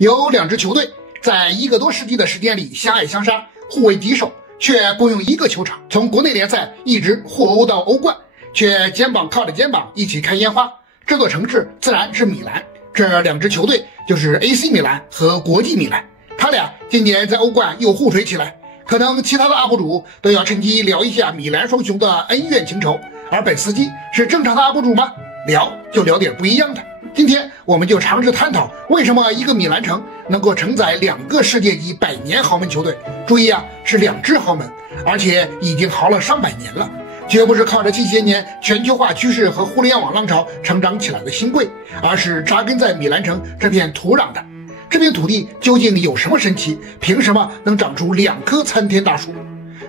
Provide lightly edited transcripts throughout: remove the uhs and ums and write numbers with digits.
有两支球队在1个多世纪的时间里相爱相杀，互为敌手，却共用一个球场，从国内联赛一直互殴到欧冠，却肩膀靠着肩膀一起看烟花。这座城市自然是米兰。这两支球队就是 AC 米兰和国际米兰，他俩今年在欧冠又互锤起来。可能其他的 UP 主都要趁机聊一下米兰双雄的恩怨情仇，而本司机是正常的 UP 主吗？聊就聊点不一样的。今天我们就尝试探讨为什么一个米兰城能够承载2个世界级百年豪门球队。注意啊，是2支豪门，而且已经豪了上百年了，绝不是靠着近些年全球化趋势和互联网浪潮成长起来的新贵，而是扎根在米兰城这片土壤的。这片土地究竟有什么神奇？凭什么能长出2棵参天大树？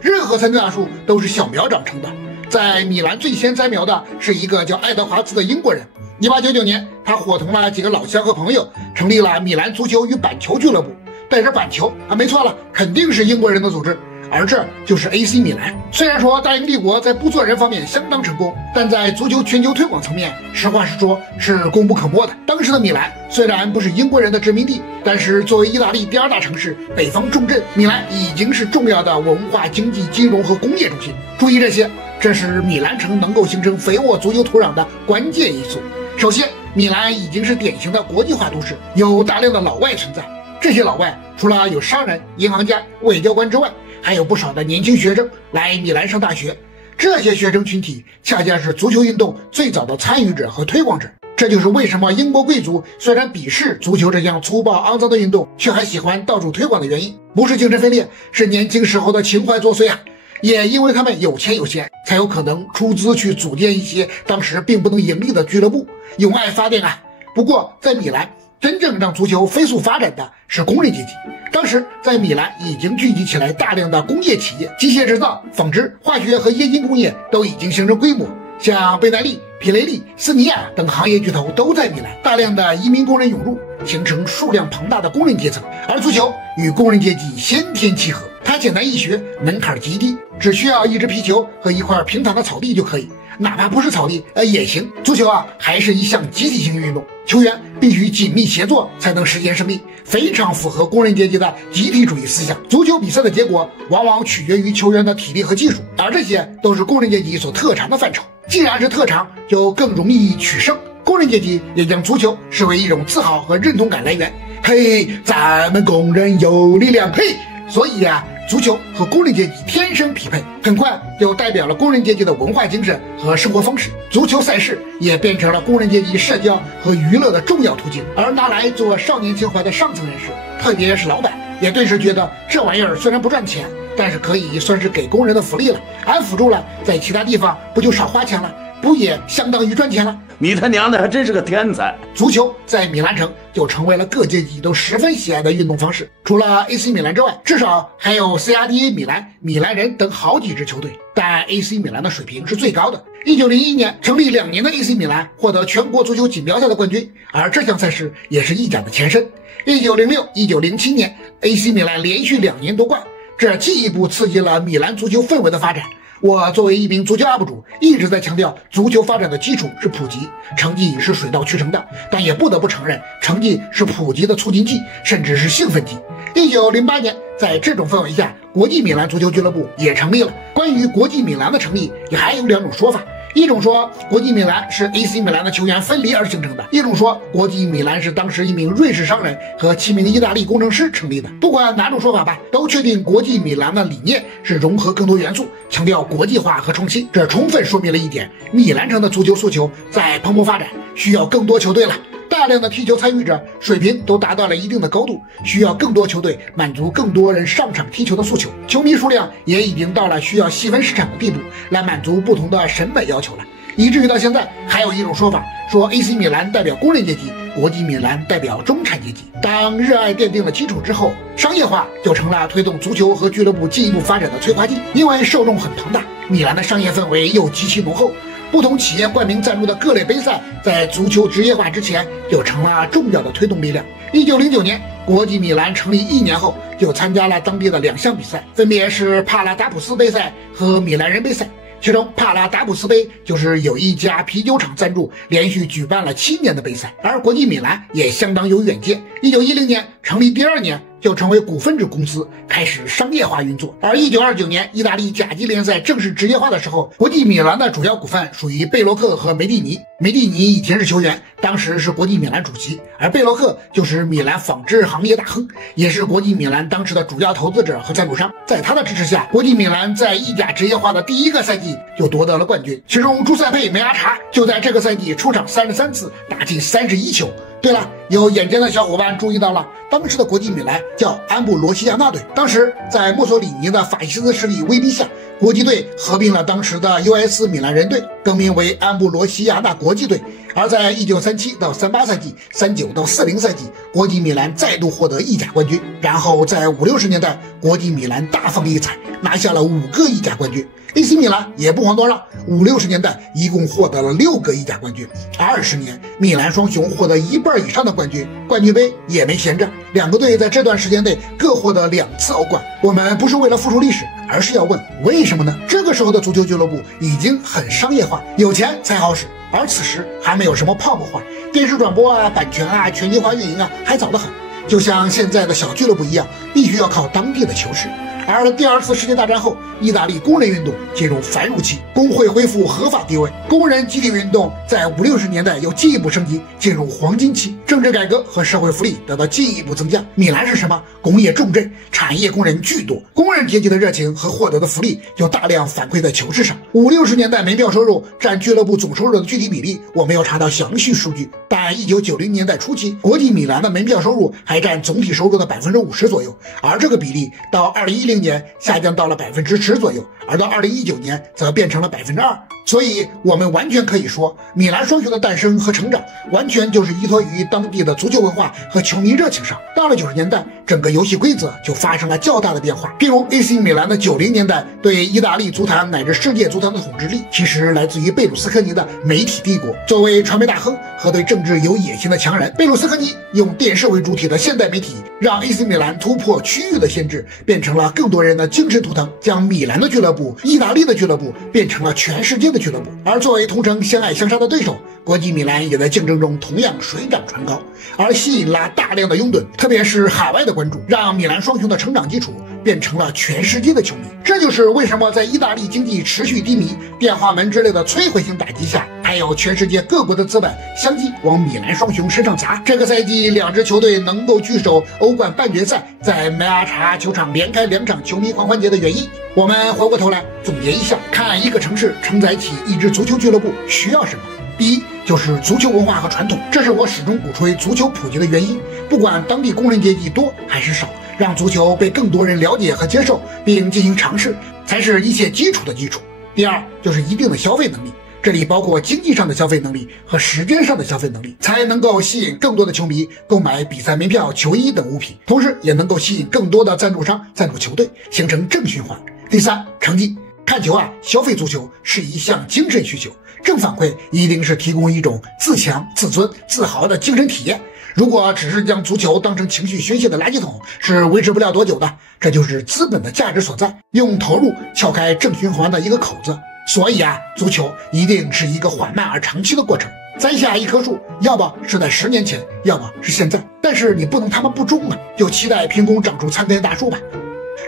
任何参天大树都是小苗长成的。在米兰最先栽苗的是一个叫爱德华兹的英国人。1899年，他伙同了几个老乡和朋友，成立了米兰足球与板球俱乐部。带着板球啊，没错了，肯定是英国人的组织。而这就是 AC 米兰。虽然说大英帝国在不做人方面相当成功，但在足球全球推广层面，实话实说是功不可没的。当时的米兰虽然不是英国人的殖民地，但是作为意大利第2大城市，北方重镇，米兰已经是重要的文化、经济、金融和工业中心。注意这些，这是米兰城能够形成肥沃足球土壤的关键因素。首先，米兰已经是典型的国际化都市，有大量的老外存在。这些老外除了有商人、银行家、外交官之外，还有不少的年轻学生来米兰上大学。这些学生群体恰恰是足球运动最早的参与者和推广者。这就是为什么英国贵族虽然鄙视足球这项粗暴肮脏的运动，却还喜欢到处推广的原因。不是精神分裂，是年轻时候的情怀作祟啊！也因为他们有钱有闲，才有可能出资去组建一些当时并不能盈利的俱乐部，用爱发电啊！不过在米兰，真正让足球飞速发展的是工人阶级。当时在米兰已经聚集起来大量的工业企业，机械制造、纺织、化学和冶金工业都已经形成规模，像贝奈利、皮雷利、斯尼亚等行业巨头都在米兰。大量的移民工人涌入，形成数量庞大的工人阶层，而足球与工人阶级先天契合。它简单易学，门槛极低，只需要一支皮球和一块平坦的草地就可以，哪怕不是草地也行。足球啊，还是一项集体性运动，球员必须紧密协作才能实现胜利，非常符合工人阶级的集体主义思想。足球比赛的结果往往取决于球员的体力和技术，而这些都是工人阶级所特长的范畴。既然是特长，就更容易取胜。工人阶级也将足球视为一种自豪和认同感来源。嘿，咱们工人有力量！嘿，所以啊，足球和工人阶级天生匹配，很快就代表了工人阶级的文化精神和生活方式。足球赛事也变成了工人阶级社交和娱乐的重要途径，而拿来做少年情怀的上层人士，特别是老板，也顿时觉得这玩意儿虽然不赚钱，但是可以算是给工人的福利了，安抚住了，在其他地方不就少花钱了，不也相当于赚钱了？你他娘的还真是个天才！足球在米兰城就成为了各阶级都十分喜爱的运动方式。除了 AC 米兰之外，至少还有 CRDA 米兰、米兰人等好几支球队，但 AC 米兰的水平是最高的。1901年成立2年的 AC 米兰获得全国足球锦标赛的冠军，而这项赛事也是意甲的前身。1906、1907年 AC 米兰连续2年夺冠，这进一步刺激了米兰足球氛围的发展。我作为一名足球 UP 主，一直在强调足球发展的基础是普及，成绩是水到渠成的，但也不得不承认，成绩是普及的促进剂，甚至是兴奋剂。1908年，在这种氛围下，国际米兰足球俱乐部也成立了。关于国际米兰的成立，也还有2种说法。一种说国际米兰是 AC 米兰的球员分离而形成的，一种说国际米兰是当时一名瑞士商人和7名意大利工程师成立的。不管哪种说法吧，都确定国际米兰的理念是融合更多元素，强调国际化和创新。这充分说明了一点，米兰城的足球诉求在蓬勃发展，需要更多球队了。大量的踢球参与者水平都达到了一定的高度，需要更多球队满足更多人上场踢球的诉求，球迷数量也已经到了需要细分市场的地步，来满足不同的审美要求了。以至于到现在还有一种说法，说 AC 米兰代表工人阶级，国际米兰代表中产阶级。当热爱奠定了基础之后，商业化就成了推动足球和俱乐部进一步发展的催化剂。因为受众很庞大，米兰的商业氛围又极其浓厚，不同企业冠名赞助的各类杯赛，在足球职业化之前就成了重要的推动力量。1909年，国际米兰成立1年后，就参加了当地的2项比赛，分别是帕拉达普斯杯赛和米兰人杯赛。其中帕拉达普斯杯就是有一家啤酒厂赞助，连续举办了7年的杯赛，而国际米兰也相当有远见。1910年成立第2年就成为股份制公司，开始商业化运作。而1929年意大利甲级联赛正式职业化的时候，国际米兰的主要股份属于贝洛克和梅蒂尼。梅蒂尼以前是球员，当时是国际米兰主席，而贝洛克就是米兰纺织行业大亨，也是国际米兰当时的主要投资者和赞助商。在他的支持下，国际米兰在意甲职业化的第1个赛季就夺得了冠军，其中朱塞佩·梅阿查就在这个赛季出场33次，打进31球。对了，有眼尖的小伙伴注意到了，当时的国际米兰叫安布罗西亚纳队。当时在墨索里尼的法西斯势力威逼下，国际队合并了当时的 US 米兰人队，更名为安布罗西亚纳国际队。而在1937到38赛季、39到40赛季，国际米兰再度获得意甲冠军。然后在50、60年代，国际米兰大放异彩，拿下了5个意甲冠军。AC 米兰也不遑多让，50、60年代一共获得了6个意甲冠军。20年，米兰双雄获得一半以上的冠军，冠军杯也没闲着。两个队在这段时间内各获得2次欧冠。我们不是为了复述历史，而是要问为什么呢？这个时候的足球俱乐部已经很商业化，有钱才好使，而此时还没有什么泡沫化，电视转播啊、版权啊、全球化运营啊，还早得很。就像现在的小俱乐部一样，必须要靠当地的球市。而第2次世界大战后，意大利工人运动进入繁荣期，工会恢复合法地位，工人集体运动在50、60年代又进一步升级，进入黄金期，政治改革和社会福利得到进一步增加。米兰是什么？工业重镇，产业工人巨多，工人阶级的热情和获得的福利就大量反馈在球市上。50、60年代门票收入占俱乐部总收入的具体比例，我没有查到详细数据，但1990年代初期，国际米兰的门票收入还占总体收入的50%左右，而这个比例到2010年下降到了10%左右，而到2019年则变成了2%。所以我们完全可以说，米兰双雄的诞生和成长完全就是依托于当地的足球文化和球迷热情上。到了90年代，整个游戏规则就发生了较大的变化。譬如 AC 米兰的90年代对意大利足坛乃至世界足坛的统治力，其实来自于贝鲁斯科尼的媒体帝国。作为传媒大亨和对政治有野心的强人，贝鲁斯科尼用电视为主体的现代媒体，让 AC 米兰突破区域的限制，变成了更多人的精神图腾，将米兰的俱乐部、意大利的俱乐部变成了全世界的俱乐部。而作为同城相爱相杀的对手，国际米兰也在竞争中同样水涨船高，而吸引了大量的拥趸，特别是海外的关注，让米兰双雄的成长基础变成了全世界的球迷。这就是为什么在意大利经济持续低迷、电话门之类的摧毁性打击下，还有全世界各国的资本相继往米兰双雄身上砸。这个赛季2支球队能够聚首欧冠半决赛，在梅阿查球场连开2场球迷狂欢节的原因。我们回过头来总结一下，看一个城市承载起一支足球俱乐部需要什么。第一，就是足球文化和传统，这是我始终鼓吹足球普及的原因。不管当地工人阶级多还是少，让足球被更多人了解和接受，并进行尝试，才是一切基础的基础。第二，就是一定的消费能力，这里包括经济上的消费能力和时间上的消费能力，才能够吸引更多的球迷购买比赛门票、球衣等物品，同时也能够吸引更多的赞助商赞助球队，形成正循环。第三，成绩。看球啊，消费足球是一项精神需求，正反馈一定是提供一种自强、自尊、自豪的精神体验。如果只是将足球当成情绪宣泄的垃圾桶，是维持不了多久的。这就是资本的价值所在，用投入撬开正循环的一个口子。所以啊，足球一定是一个缓慢而长期的过程。栽下一棵树，要么是在10年前，要么是现在，但是你不能他妈不种啊，就期待凭空长出参天大树吧。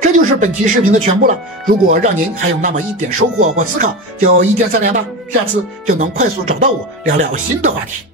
这就是本期视频的全部了。如果让您还有那么一点收获或思考，就一键3连吧，下次就能快速找到我，聊聊新的话题。